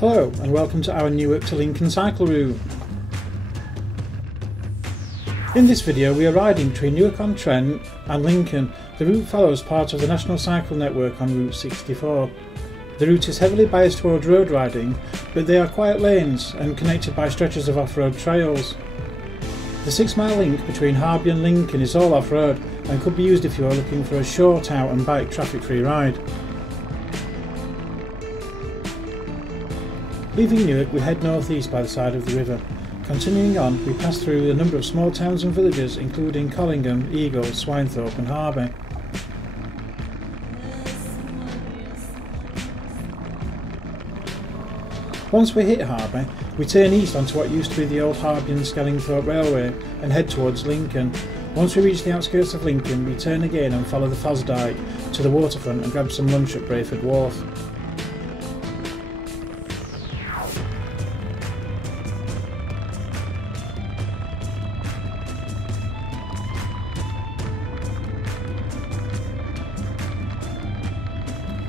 Hello and welcome to our Newark to Lincoln cycle route. In this video we are riding between Newark-on-Trent and Lincoln. The route follows part of the National Cycle Network on Route 64. The route is heavily biased towards road riding, but they are quiet lanes and connected by stretches of off-road trails. The 6-mile link between Harby and Lincoln is all off-road and could be used if you are looking for a short out and bike traffic-free ride. Leaving Newark, we head northeast by the side of the river. Continuing on, we pass through a number of small towns and villages including Collingham, Eagle, Swinethorpe and Harby. Once we hit Harby, we turn east onto what used to be the old Harby and Skellingthorpe Railway and head towards Lincoln. Once we reach the outskirts of Lincoln, we turn again and follow the Fosdyke to the waterfront and grab some lunch at Brayford Wharf.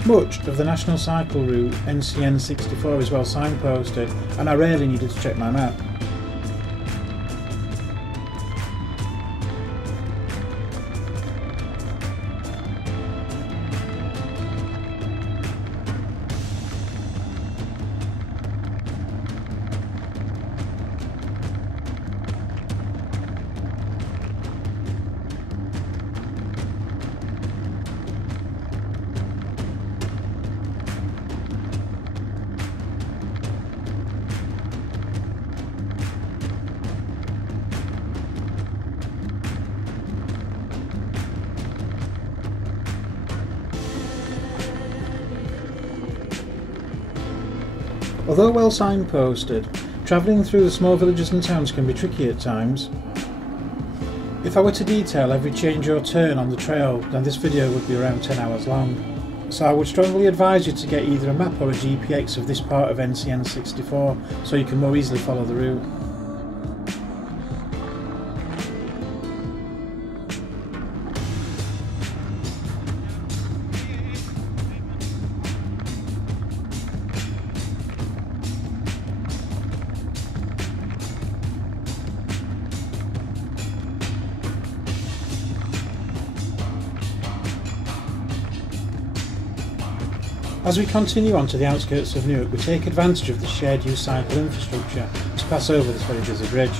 Much of the National Cycle Route NCN 64 is well signposted, and I rarely needed to check my map. Although well signposted, travelling through the small villages and towns can be tricky at times. If I were to detail every change or turn on the trail, then this video would be around 10 hours long. So I would strongly advise you to get either a map or a GPX of this part of NCN 64 so you can more easily follow the route. As we continue on to the outskirts of Newark, we take advantage of the shared use cycle infrastructure to pass over this very busy bridge.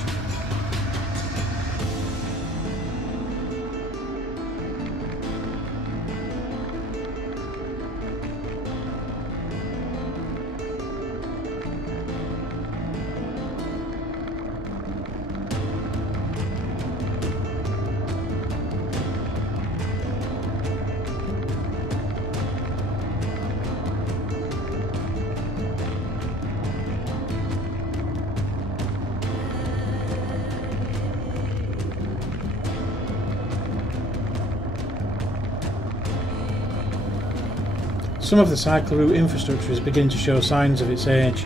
Some of the cycle route infrastructure is beginning to show signs of its age.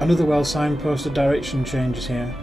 Another well signposted direction change is here.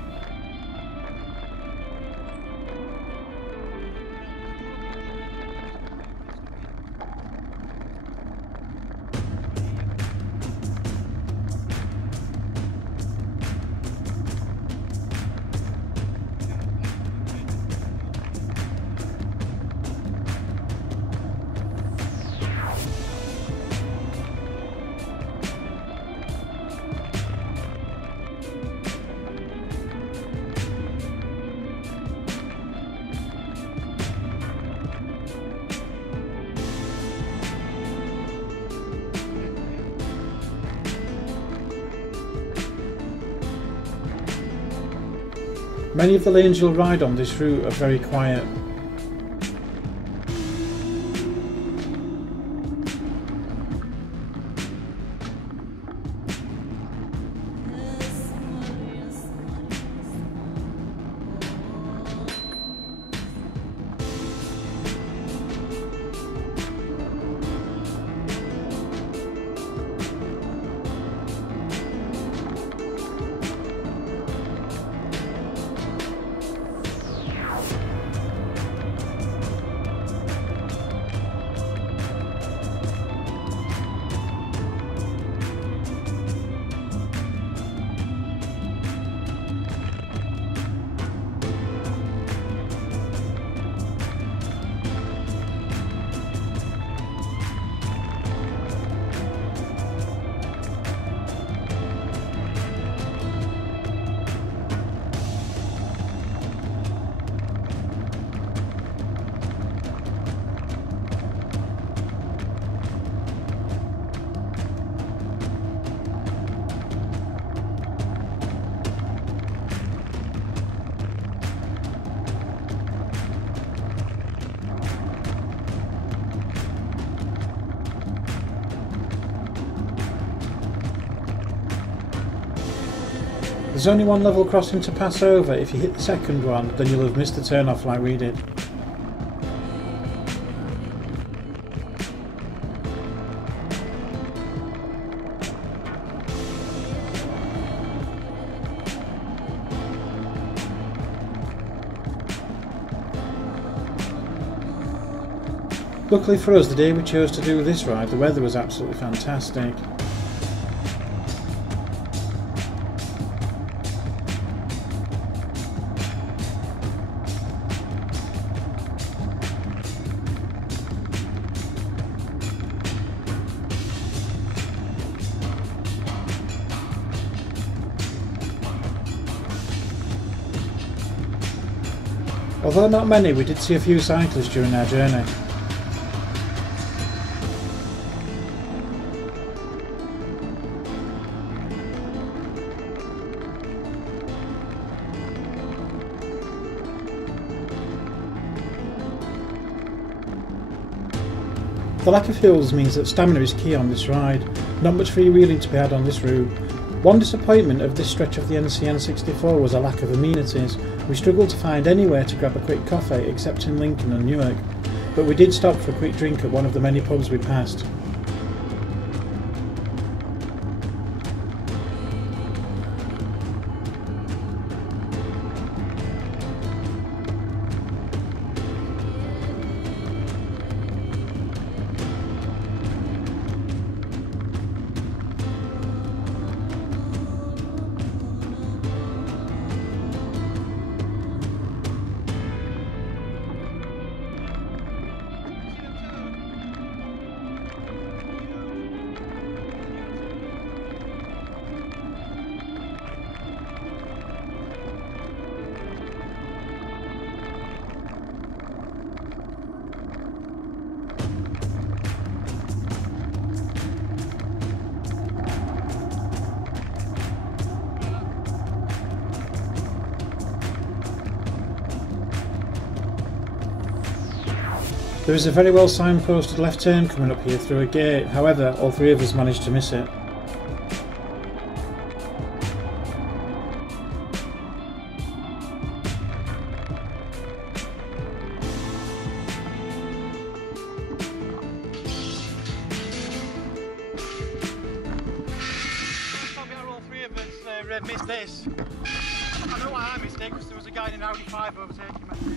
Many of the lanes you'll ride on this route are very quiet. There's only one level crossing to pass over. If you hit the second one, then you'll have missed the turn off like we did. Luckily for us, the day we chose to do this ride, the weather was absolutely fantastic. Although not many, we did see a few cyclists during our journey. The lack of hills means that stamina is key on this ride. Not much freewheeling to be had on this route. One disappointment of this stretch of the NCN 64 was a lack of amenities. We struggled to find anywhere to grab a quick coffee except in Lincoln and Newark, but we did stop for a quick drink at one of the many pubs we passed. There is a very well signposted left turn coming up here through a gate, however all three of us managed to miss it. All three of us missed this. I know why I missed it, because there was a guy in an Audi 5 overtaking me.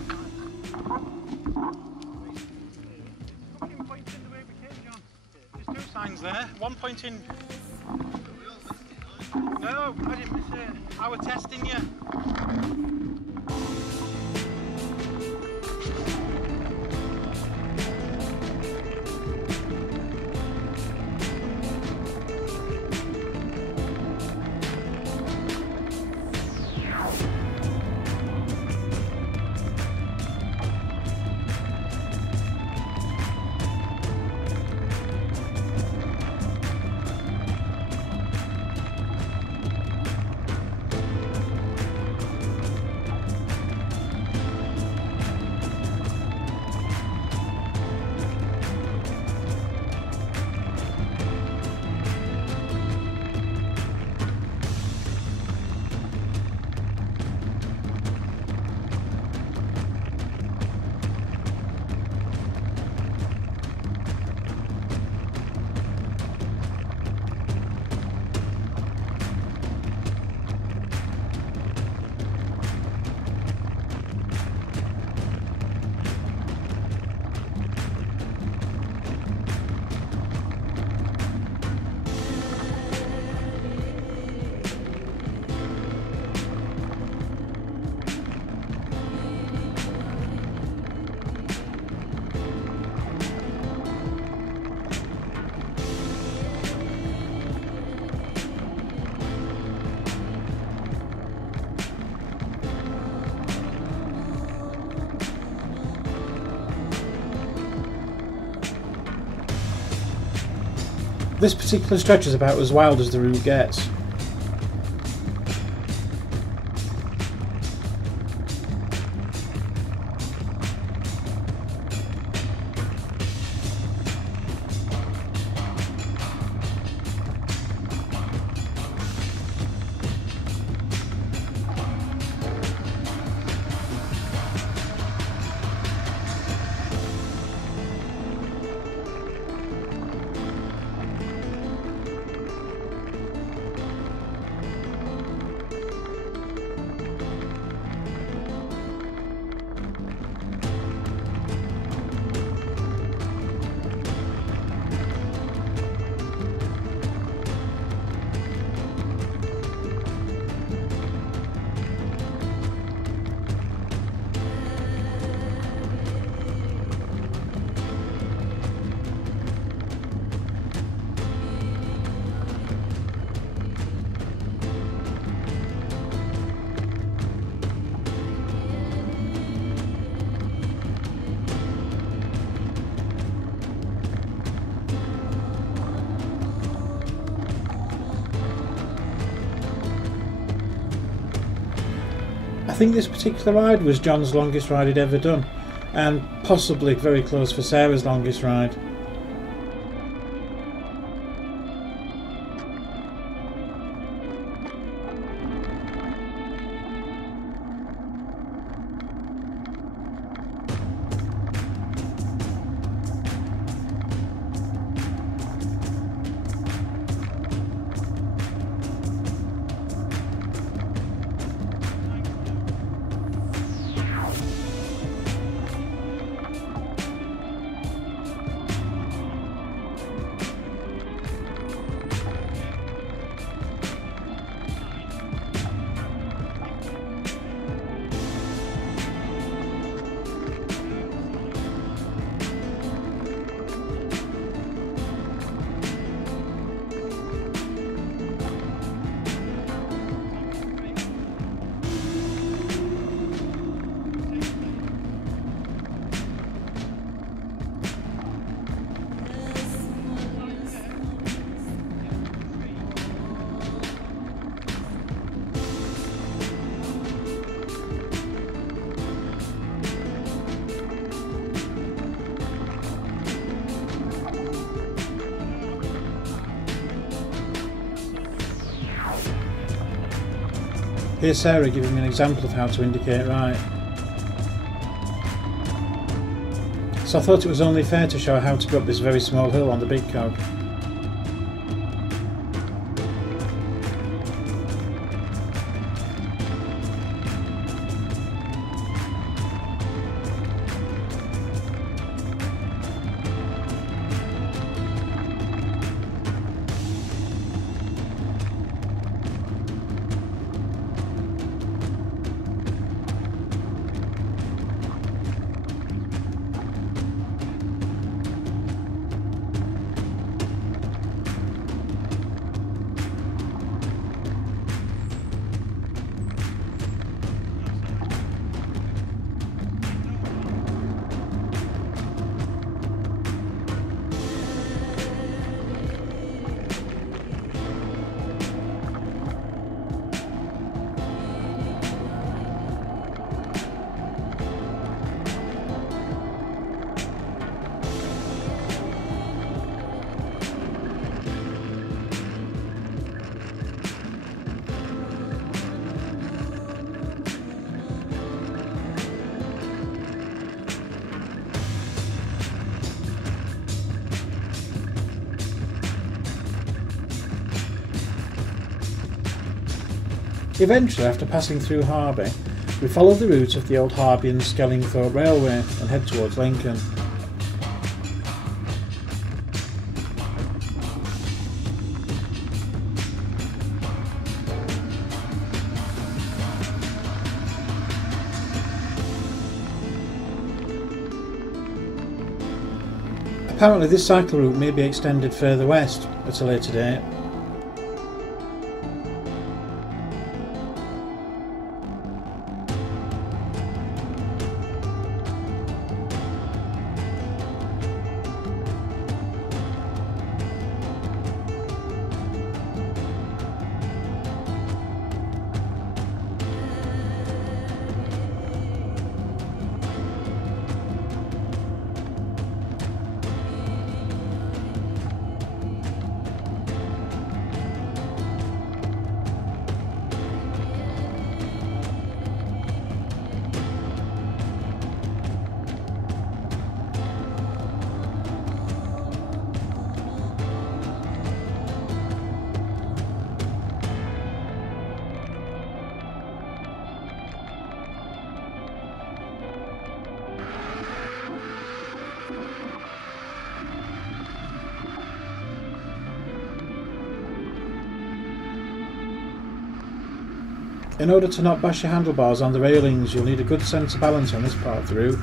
Pointing the way we came, John. There's two signs there. One pointing. No, I didn't miss it. I was testing you. This particular stretch is about as wild as the route gets. I think this particular ride was John's longest ride he'd ever done, and possibly very close for Sarah's longest ride. Here's Sarah giving me an example of how to indicate right. So I thought it was only fair to show how to go up this very small hill on the big cog. Eventually, after passing through Harby, we follow the route of the old Harby and Skellingthorpe Railway and head towards Lincoln. Apparently this cycle route may be extended further west at a later date. In order to not bash your handlebars on the railings, you'll need a good sense of balance on this part of the route.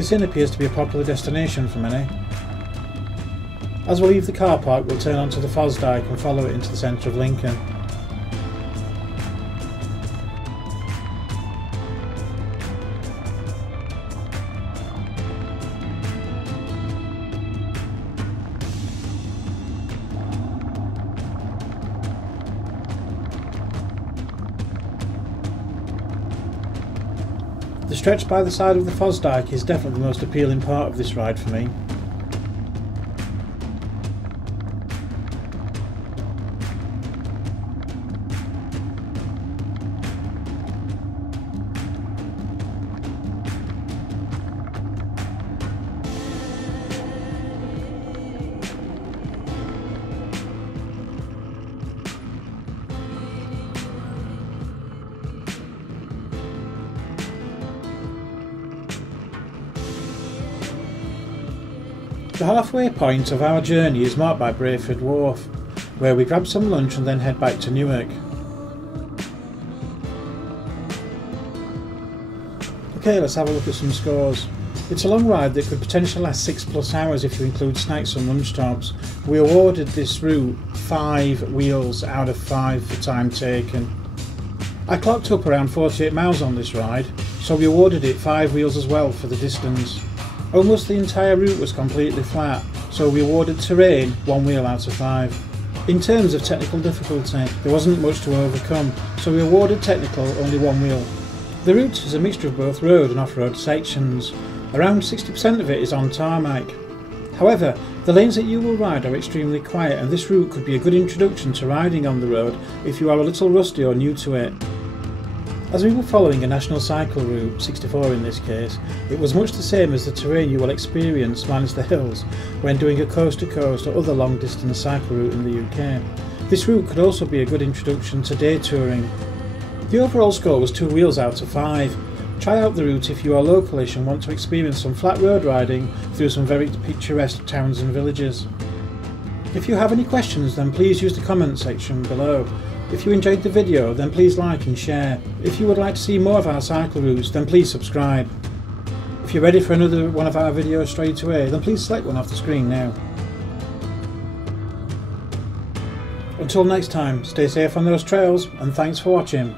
This inn appears to be a popular destination for many. As we leave the car park, we'll turn onto the Fosdyke and follow it into the centre of Lincoln. The stretch by the side of the Fosdyke is definitely the most appealing part of this ride for me. The halfway point of our journey is marked by Brayford Wharf, where we grab some lunch and then head back to Newark. Okay, let's have a look at some scores. It's a long ride that could potentially last 6+ hours if you include snacks and lunch stops. We awarded this route 5 wheels out of 5 for time taken. I clocked up around 48 miles on this ride, so we awarded it 5 wheels as well for the distance. Almost the entire route was completely flat, so we awarded terrain 1 wheel out of 5. In terms of technical difficulty, there wasn't much to overcome, so we awarded technical only 1 wheel. The route is a mixture of both road and off-road sections. Around 60% of it is on tarmac. However, the lanes that you will ride are extremely quiet, and this route could be a good introduction to riding on the road if you are a little rusty or new to it. As we were following a national cycle route, 64 in this case, it was much the same as the terrain you will experience minus the hills when doing a coast-to-coast or other long-distance cycle route in the UK. This route could also be a good introduction to day touring. The overall score was 2 wheels out of 5. Try out the route if you are localish and want to experience some flat road riding through some very picturesque towns and villages. If you have any questions, then please use the comment section below. If you enjoyed the video, then please like and share. If you would like to see more of our cycle routes, then please subscribe. If you're ready for another one of our videos straight away, then please select one off the screen now. Until next time, stay safe on those trails, and thanks for watching.